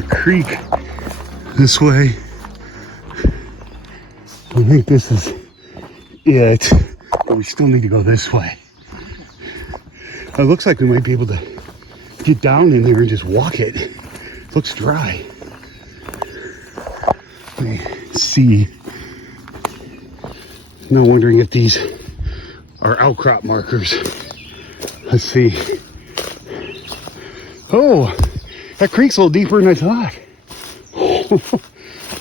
the creek this way. I think this is it, but we still need to go this way. It looks like we might be able to get down in there and just walk it. It looks dry. Let me see. Now wondering if these are outcrop markers. Let's see. Oh, that creek's a little deeper than I thought.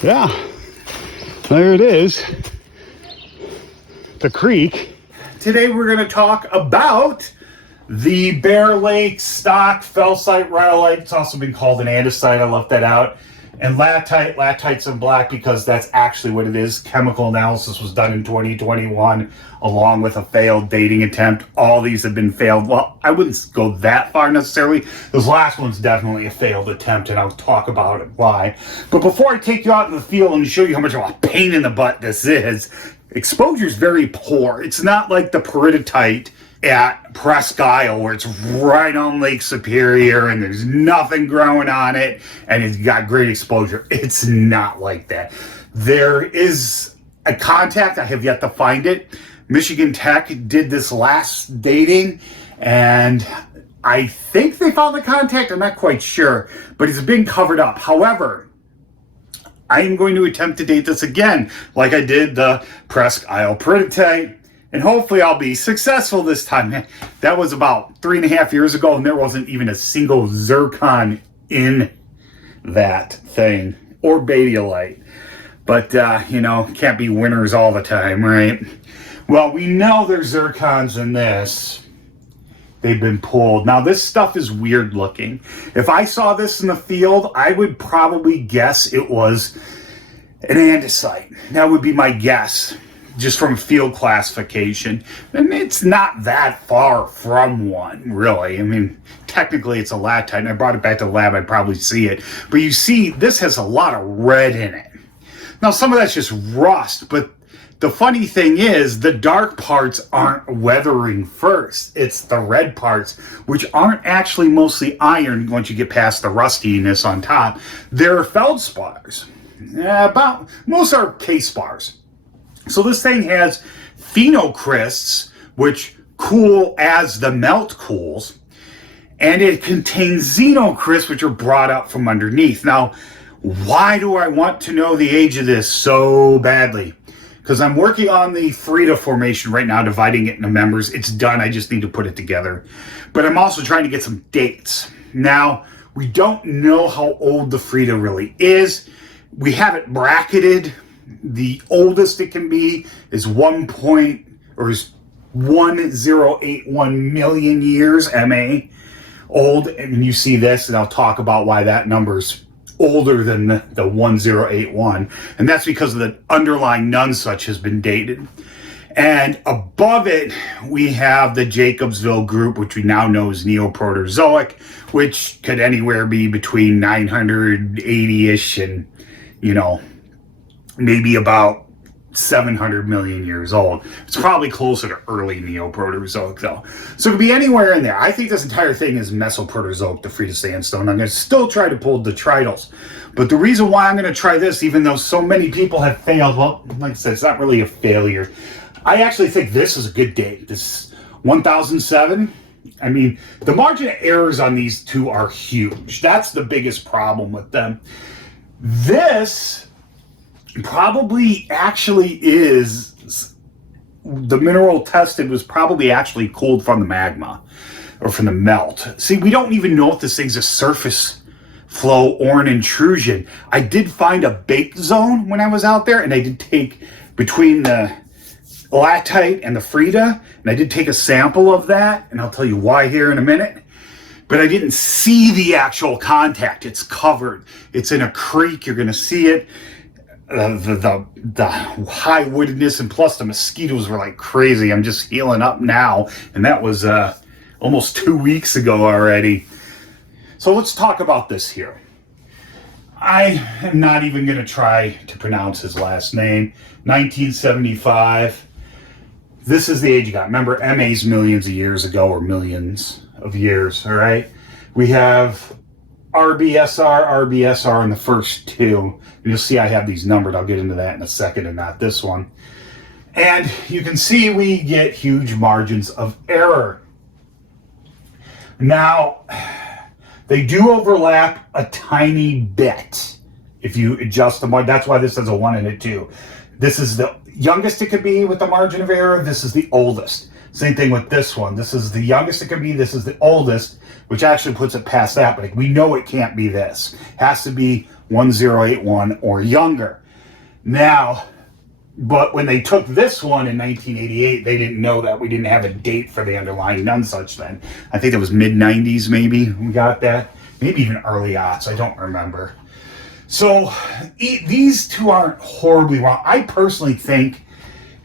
Yeah, there it is. The creek. Today we're going to talk about the Bear Lake stock felsite rhyolite. It's also been called an andesite. I left that out. And latite. Latite's in black because that's actually what it is. Chemical analysis was done in 2021 along with a failed dating attempt. All these have been failed. Well, I wouldn't go that far necessarily. This last one's definitely a failed attempt, and I'll talk about it why. But before I take you out in the field and show you how much of a pain in the butt this is, exposure is very poor. It's not like the peridotite at Presque Isle where it's right on Lake Superior and there's nothing growing on it and it's got great exposure. It's not like that. There is a contact. I have yet to find it. Michigan Tech did this last dating and I think they found the contact. I'm not quite sure, but it's been covered up. However, I am going to attempt to date this again like I did the Presque Isle peridotite. And hopefully I'll be successful this time. That was about 3.5 years ago, and there wasn't even a single zircon in that thing, or badiolite. But, you know, can't be winners all the time, right? Well, we know there's zircons in this. They've been pulled. Now, this stuff is weird looking. If I saw this in the field, I would probably guess it was an andesite. That would be my guess, just from field classification. And it's not that far from one, really. I mean, technically it's a latite, and I brought it back to the lab, I'd probably see it. But you see, this has a lot of red in it. Now, some of that's just rust, but the funny thing is, the dark parts aren't weathering first. It's the red parts, which aren't actually mostly iron once you get past the rustiness on top. They're feldspars. Most are K-spars. So this thing has phenocrysts, which cool as the melt cools, and it contains xenocrysts, which are brought up from underneath. Now, why do I want to know the age of this so badly? Because I'm working on the Frida formation right now, dividing it into members. It's done. I just need to put it together. But I'm also trying to get some dates. Now, we don't know how old the Frida really is. We have it bracketed. The oldest it can be is 1081 million years, MA, old. And you see this, and I'll talk about why that number's older than the 1081. And that's because of the underlying nonsuch has been dated. And above it, we have the Jacobsville group, which we now know is Neoproterozoic, which could anywhere be between 980-ish and, you know, maybe about 700 million years old. It's probably closer to early Neoproterozoic, though. So it could be anywhere in there. I think this entire thing is Mesoproterozoic, the Frida sandstone. I'm going to still try to pull detritus. But the reason why I'm going to try this, even though so many people have failed, well, like I said, it's not really a failure. I actually think this is a good date. This 1007. I mean, the margin of errors on these two are huge. That's the biggest problem with them. This probably actually is, the mineral tested was probably actually cooled from the magma or from the melt. See, we don't even know if this thing's a surface flow or an intrusion. I did find a bake zone when I was out there, and I did take between the latite and the Frida, and I did take a sample of that, and I'll tell you why here in a minute. But I didn't see the actual contact. It's covered. It's in a creek. You're going to see it. The high woodedness, and plus the mosquitoes were like crazy. I'm just healing up now, and that was almost 2 weeks ago already. So let's talk about this here. I am not even going to try to pronounce his last name. 1975. This is the age you got. Remember, MA's millions of years ago, or millions of years, all right? We have RBSR in the first two. And you'll see I have these numbered. I'll get into that in a second and not this one. And you can see we get huge margins of error. Now, they do overlap a tiny bit if you adjust them. That's why this has a 1 and a 2. This is the youngest it could be with the margin of error. This is the oldest. Same thing with this one. This is the youngest it could be. This is the oldest, which actually puts it past that. But we know it can't be this. It has to be 1081 or younger. Now, but when they took this one in 1988, they didn't know that. We didn't have a date for the underlying none such then. I think it was mid-90s maybe we got that. Maybe even early aughts. I don't remember. So these two aren't horribly wrong. I personally think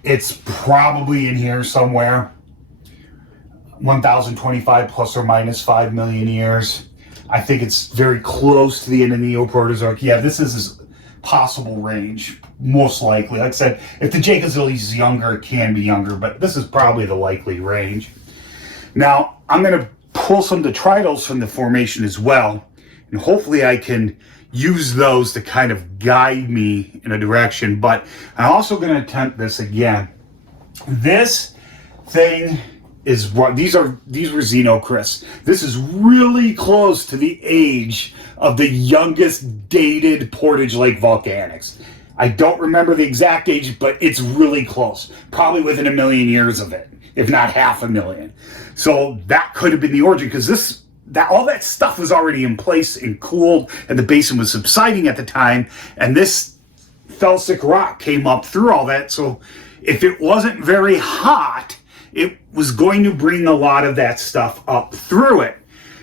it's probably in here somewhere. 1025 plus or minus 5 million years. I think it's very close to the end of Neoproterozoic. Yeah, this is his possible range, most likely. Like I said, if the Jacobsilli is younger, it can be younger, but this is probably the likely range. Now, I'm going to pull some detritus from the formation as well, and hopefully I can use those to kind of guide me in a direction, but I'm also going to attempt this again. This thing is what these were xenocrysts. This is really close to the age of the youngest dated Portage Lake volcanics. I don't remember the exact age, but it's really close. Probably within 1 million years of it, if not 500,000. So that could have been the origin, because all that stuff was already in place and cooled, and the basin was subsiding at the time, and this felsic rock came up through all that. So if it wasn't very hot, it was going to bring a lot of that stuff up through it.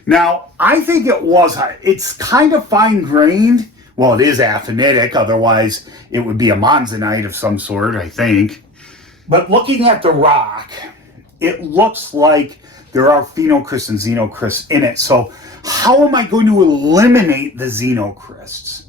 Now, I think it was hot. It's kind of fine-grained. Well, it is aphanitic, otherwise it would be a monzonite of some sort, I think. But looking at the rock, it looks like there are phenocrysts and xenocrysts in it. So how am I going to eliminate the xenocrysts?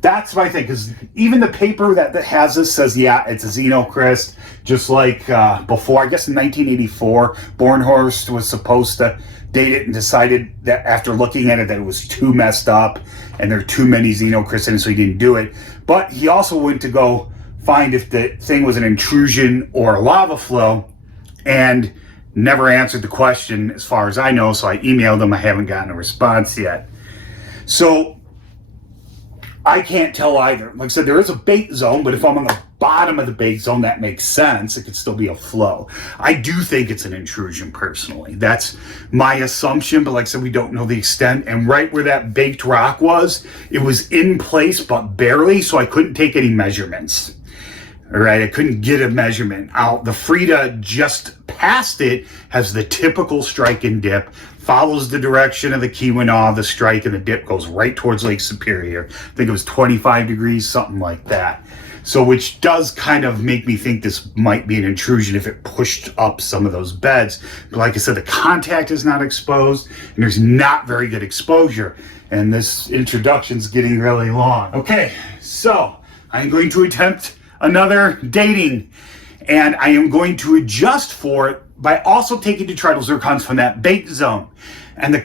That's my thing, because even the paper that has this says, yeah, it's a xenocryst, just like before, I guess in 1984, Bornhorst was supposed to date it and decided that after looking at it that it was too messed up and there are too many xenocrysts in it, so he didn't do it. But he also went to go find if the thing was an intrusion or a lava flow, and never answered the question as far as I know, so I emailed him. I haven't gotten a response yet. So I can't tell either. Like I said, there is a bait zone, but if I'm on the bottom of the bait zone, that makes sense. It could still be a flow. I do think it's an intrusion, personally. That's my assumption, but like I said, we don't know the extent. And right where that baked rock was, it was in place, but barely, so I couldn't take any measurements. All right, I couldn't get a measurement out. The Frida just past it has the typical strike and dip, follows the direction of the Keweenaw, the strike, and the dip goes right towards Lake Superior. I think it was 25 degrees, something like that. So which does kind of make me think this might be an intrusion if it pushed up some of those beds. But like I said, the contact is not exposed, and there's not very good exposure. And this introduction's getting really long. Okay, so I'm going to attempt another dating, and I am going to adjust for it by also taking detrital zircons from that bait zone. And the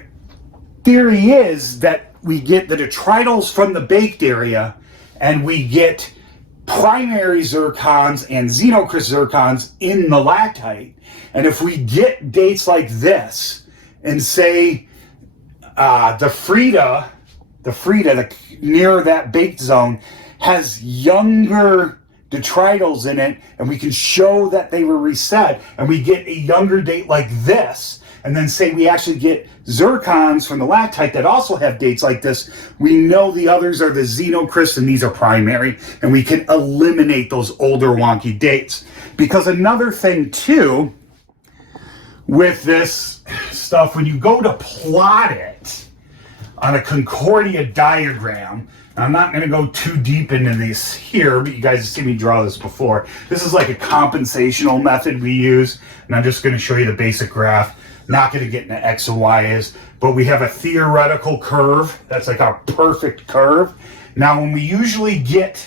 theory is that we get the detritus from the baked area, and we get primary zircons and xenocryst zircons in the latite. And if we get dates like this, and say the Frida near that baked zone has younger detritus in it, and we can show that they were reset, and we get a younger date like this, and then say we actually get zircons from the latite that also have dates like this, we know the others are the xenocrysts and these are primary, and we can eliminate those older wonky dates. Because another thing too with this stuff, when you go to plot it on a Concordia diagram, I'm not going to go too deep into this here, but you guys have seen me draw this before. This is like a compensational method we use, and I'm just going to show you the basic graph. Not going to get into X and Y is, but we have a theoretical curve. That's like our perfect curve. Now, when we usually get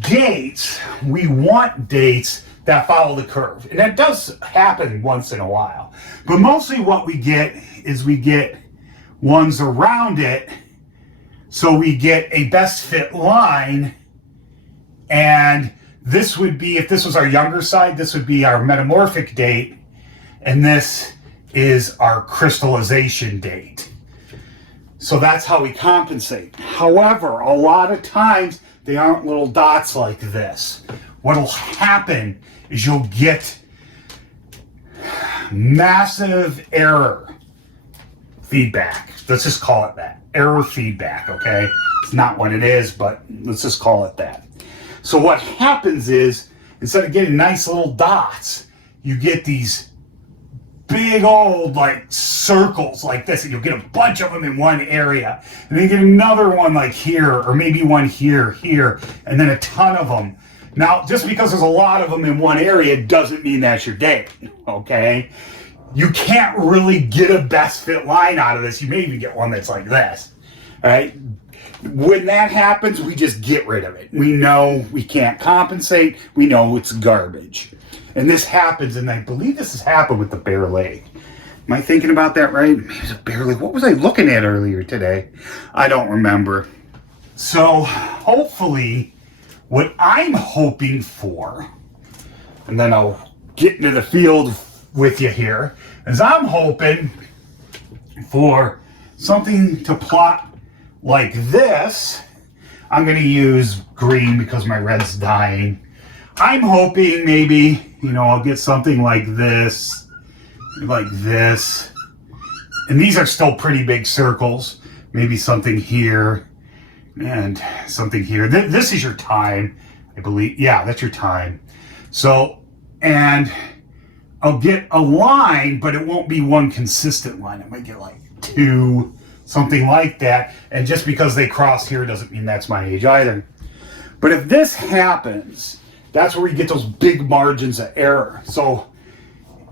dates, we want dates that follow the curve. And that does happen once in a while. But mostly what we get is we get ones around it so we get a best fit line. And this would be, if this was our younger side, this would be our metamorphic date, and this is our crystallization date. So that's how we compensate. However, a lot of times they aren't little dots like this. What'll happen is you'll get massive error feedback. Let's just call it that. Error feedback, okay? It's not what it is, but let's just call it that. So what happens is, instead of getting nice little dots, you get these big old like circles like this, and you'll get a bunch of them in one area, and then you get another one like here, or maybe one here, and then a ton of them. Now, just because there's a lot of them in one area doesn't mean that's your day, okay? You can't really get a best fit line out of this. You may even get one that's like this, all right? When that happens, we just get rid of it. We know we can't compensate. We know it's garbage. And this happens, and I believe this has happened with the Bear Lake. Am I thinking about that right? Maybe it was a Bear Lake. What was I looking at earlier today? I don't remember. So hopefully, what I'm hoping for, and then I'll get into the field with you here, is I'm hoping for something to plot like this. I'm going to use green because my red's dying. I'm hoping maybe, I'll get something like this, and these are still pretty big circles. Maybe something here and something here. This is your time, I believe. Yeah, that's your time. So, and I'll get a line, but it won't be one consistent line. I might get like two, something like that. And just because they cross here doesn't mean that's my age either. But if this happens, that's where you get those big margins of error. So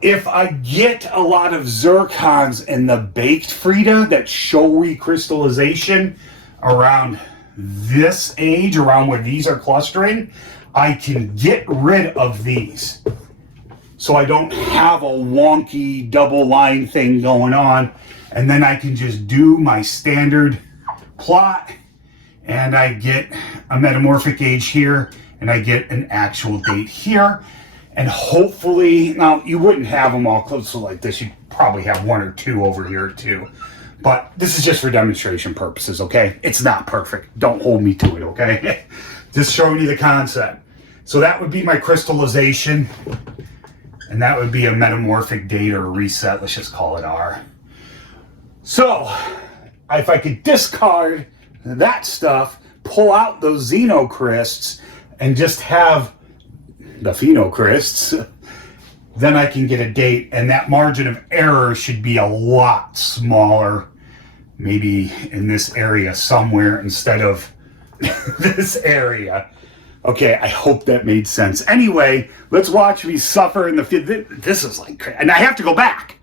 if I get a lot of zircons in the baked Frida that show recrystallization around this age, around where these are clustering, I can get rid of these. So I don't have a wonky double line thing going on. And then I can just do my standard plot, and I get a metamorphic age here, and I get an actual date here. And hopefully, now you wouldn't have them all close like this. You'd probably have one or two over here too. But this is just for demonstration purposes, okay? It's not perfect. Don't hold me to it, okay? Just showing you the concept. So that would be my crystallization. And that would be a metamorphic date or a reset. Let's just call it R. So if I could discard that stuff, pull out those xenocrysts, and just have the phenocrysts, then I can get a date, and that margin of error should be a lot smaller, maybe in this area somewhere instead of this area. Okay, I hope that made sense. Anyway, let's watch me suffer in the field. This is like crazy. And I have to go back.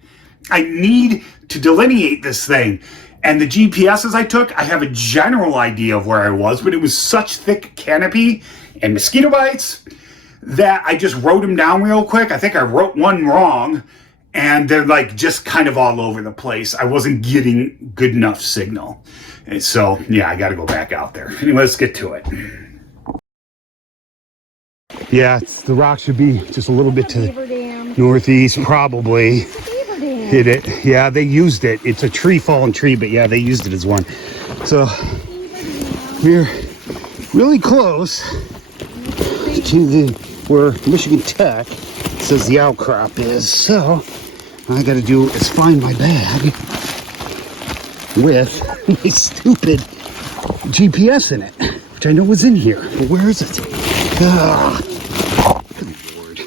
I need to delineate this thing. And the GPSs I took, I have a general idea of where I was, but it was such thick canopy and mosquito bites that I just wrote them down real quick. I think I wrote one wrong, and they're like just kind of all over the place. I wasn't getting good enough signal. And so, yeah, I got to go back out there. Anyway, let's get to it. Yeah, the rock should be just a little bit to the northeast, probably. Hit it. Yeah, they used it. It's a fallen tree, but yeah, they used it as one. So we're really close to where Michigan Tech says the outcrop is. So all I got to do is find my bag with my stupid GPS in it, which I know was in here. But where is it? Good Lord.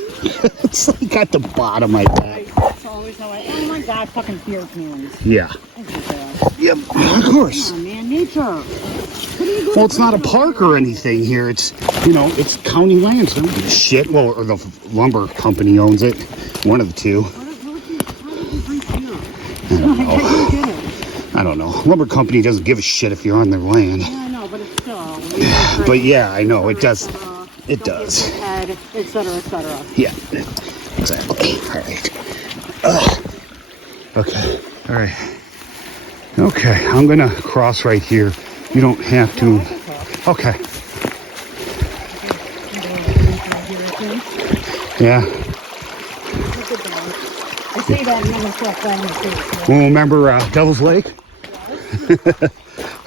It's like at the bottom of my bag. That's always how oh my God, fucking fear cans. Yeah. Yep, of course. Oh man, nature. Well, it's not a park or anything here. It's, it's county land. So I don't give a shit. Well, or the lumber company owns it. One of the two. I don't know. Lumber company doesn't give a shit if you're on their land. Yeah, I know, but it's still. But yeah, I know it does. It does. Head, etc., etc. Yeah, exactly. All right. Okay. All right. Okay, I'm gonna cross right here. You don't have to. Okay. Yeah. I say that and then I feel flat in the face. Well, remember Devil's Lake?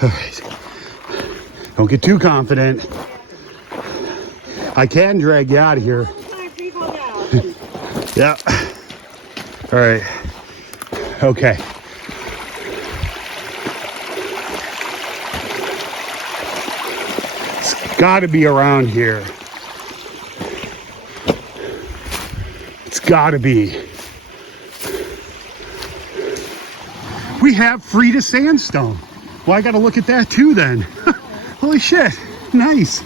All right. Don't get too confident. I can drag you out of here. Yeah. All right. Okay. It's got to be around here. It's got to be. We have Frida sandstone. Well, I got to look at that too then. Holy shit. Nice.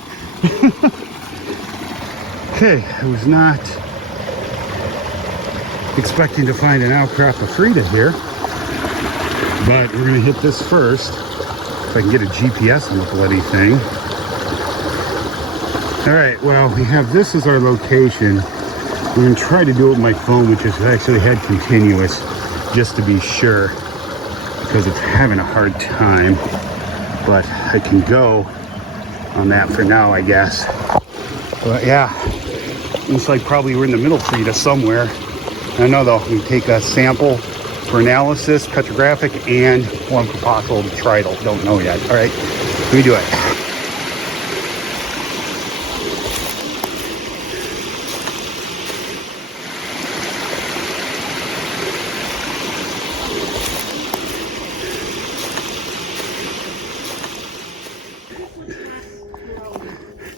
Okay, I was not expecting to find an outcrop of Frida here, but we're gonna hit this first if I can get a GPS on the bloody thing. All right, well, we have this as our location. We're gonna try to do it with my phone, which is actually had continuous, just to be sure, because it's having a hard time, but I can go on that for now, I guess. But yeah, looks like probably we're in the middle Frida somewhere. I know though, we take a sample for analysis, petrographic, and one for possible tridal. Don't know yet. All right, let me do it.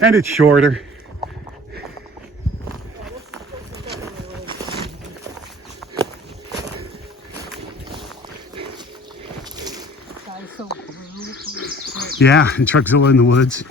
And it's shorter. Yeah, and Truckzilla in the woods.